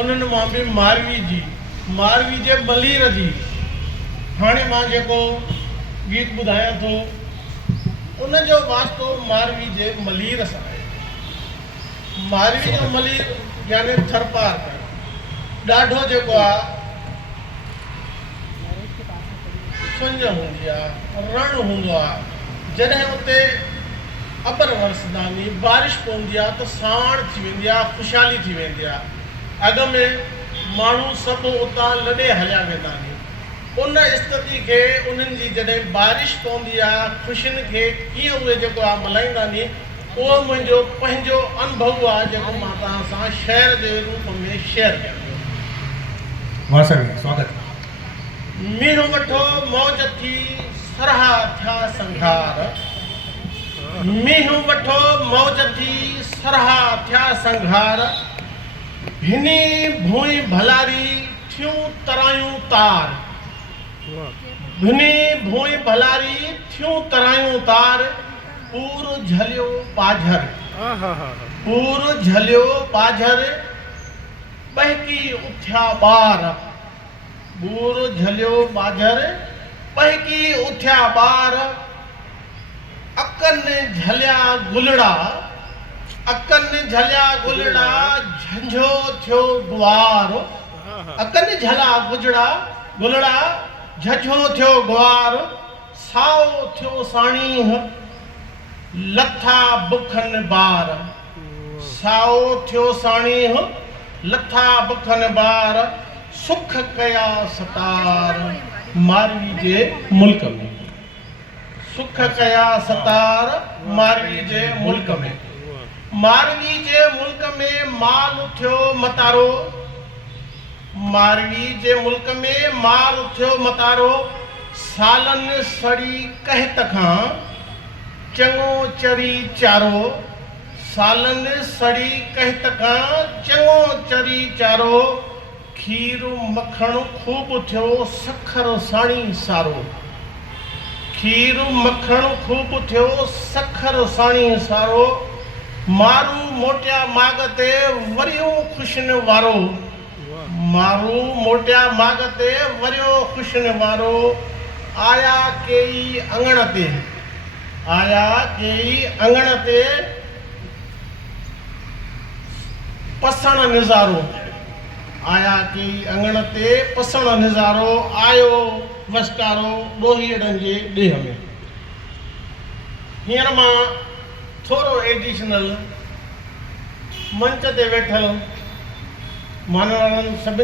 उन्हनि मां बि मारवी जे मलीर जी हाणे मां जेको गीत ॿुधायां थो उन जो वास्तो मारवी जे मलीर सां आहे। मारवी जो मलीर यानी थरपार ॾाढो जेको आहे सुंज हूंदी आहे, रण हूंदो आहे। जॾहिं उते अबर वरसंदा नी बारिश पवंदी आहे त साण थी वेंदी आहे, ख़ुशहाली थी वेंदी आहे। अॻ में माण्हू सभु उतां लॾे हलिया वेंदा आहिनि। उन स्थिति खे उन्हनि जी जॾहिं बारिश पवंदी आहे ख़ुशियुनि खे कीअं उहे जेको आहे मल्हाईंदा नी, उहो मुंहिंजो पंहिंजो अनुभव आहे जेको मां तव्हां सां शेयर जे रूप में शेयर कयां थो। स्वागत। मींहुं वठो मौज थी सरहा थिया संघार, मींहुं वठो मौज थी सरहा थिया संघार, हिनी भूई भलारी थियूं तरायूं तार, हिनी भूई भलारी थियूं तरायूं तार, पूर झलियो पाझर, पूर झलियो पाझर, बहकी उथिया ॿार, पूर झलियो पाझर, बहकी उथिया ॿार, अकनि झलिया गुलड़ा, अकनि झलिया गुलड़ा, झंझो थियो ग्वार, अकनि झलिया गुलड़ा, झझो थियो ग्वार, साओ थियो साणी लथा बुखनि बार, साओ थियो साणी लथा बुखनि बार, सुख कया सतार मारवी जे मुल्क में, सुख कया सतार मारवी जे मुल्क में। मारवी जे मुल्क में माल थियो मतारो, मारवी जे मुल्क में माल थियो मतारो, सालनि सड़ी कहत खां चङो चरी चारो, सालनि सड़ी कहत खां चङो चरी चारो, खीर मखण खूब थियो सखर साणी सारो, खीर मखण खूब थियो सखर साणी सारो, मारू मोटिया माग ते वरियो खुशनि वारो, मारू मोटिया माग ते वरियो खुशनि वारो, आया केई अंगण ते, आया केई अंगण ते पसण निज़ारो, आया केई अंगण ते पसण निज़ारो, आयो वस्तारो ॾोहीड़नि जे ॾेह में। हींअर मां थोरो एडिशनल मंच ते वेठल मानव वारनि सभिनी